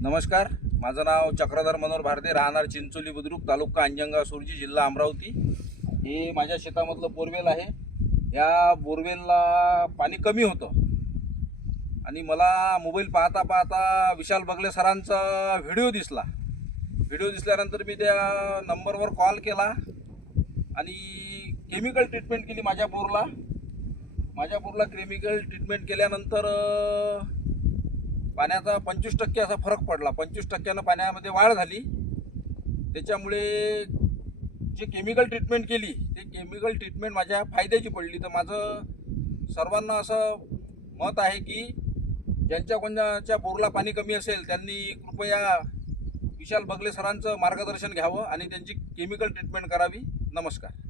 नमस्कार, माझं नाव चक्रधर मनोहर भारती, राहणार चिंचोली बुद्रुक, तालुका अंजनगाव सुरजी, जिल्हा अमरावती। हे माझ्या शेतामधलं बोरवेल आहे। या बोरवेलला पाणी कमी होतं आणि मला मोबाईल पाहता पाहता विशाल बगले सरांचा व्हिडिओ दिसल्यानंतर मी त्या नंबरवर कॉल केला आणि केमिकल ट्रीटमेंट केली माझ्या बोरला। केमिकल ट्रीटमेंट केल्यानंतर पाण्याचा 25% असा फरक पडला। 25%नं पाण्यामध्ये वाढ झाली। त्याच्यामुळे जे केमिकल ट्रीटमेंट केली ते केमिकल ट्रीटमेंट माझ्या फायद्याची पडली। तर माझं सर्वांना असं मत आहे की ज्यांच्या कोणाच्या बोरला पाणी कमी असेल त्यांनी कृपया विशाल बगले सरांचं मार्गदर्शन घ्यावं आणि त्यांची केमिकल ट्रीटमेंट करावी। नमस्कार।